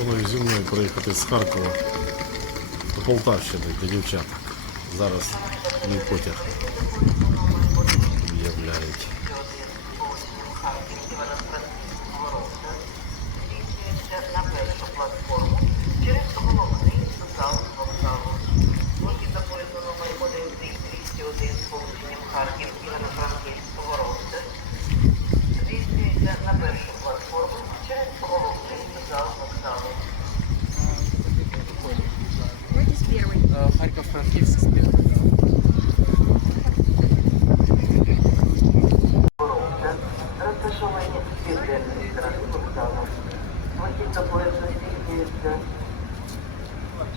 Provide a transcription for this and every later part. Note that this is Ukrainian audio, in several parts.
Пропоную зі мною проїхати з Харкова до Полтавщини до дівчаток. Зараз мій потяг об'являють. на першу платформу через головний зал вокзалу. Вихід до поїзду номер 1 201 з полученням Харків Івано-Франківськ Поворотце. Здійснюється на першу платформу через головний зал вокзалу. Бойтесь спів. Поворотце. Розташовані з південної сторони вокзалу. Вихід до поїзду здійснюється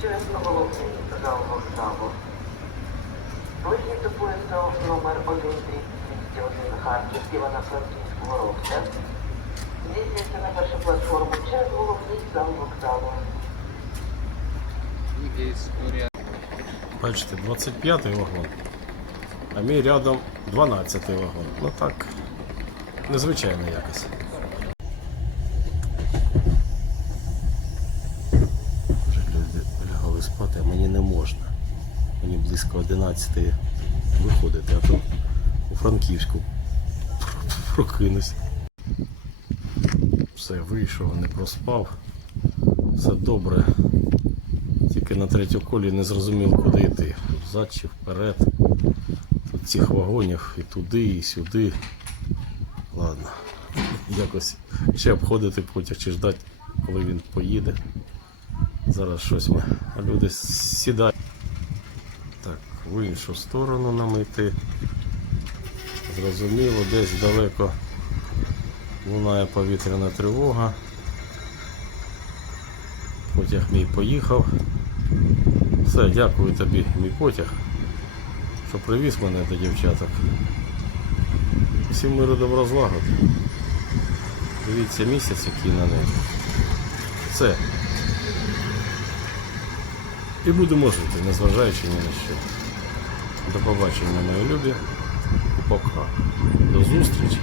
через головний зал вокзалу. Вихід до поїзду номер 1 201 Харків Івано-Франківськ Воровця. Здійснюється на першу платформу через головний зал вокзалу. Є історія. Бачите, 25-й вагон, а мій рядом 12-й вагон. Ну так, незвичайно якось. Вже люди лягали спати, а мені не можна. Мені близько 11 виходити, а то у Франківську прокинусь. Все, вийшов, не проспав. Все добре. Тільки на третю колі не зрозумів, куди йти. Взад чи вперед. Тут цих вагонів і туди, і сюди. Ладно. Якось ще обходити потяг чи ждати, коли він поїде. Зараз щось ми. А люди сідають. Так, в іншу сторону нам йти. Зрозуміло, десь далеко лунає повітряна тривога. Потяг мій поїхав. Все, дякую тобі, мій потяг, що привіз мене до дівчаток. Всім миру добро злагоди. Дивіться місяць, який на небі. Все. І будемо жити, незважаючи ні на що. До побачення, мої любі. Пока. До зустрічі.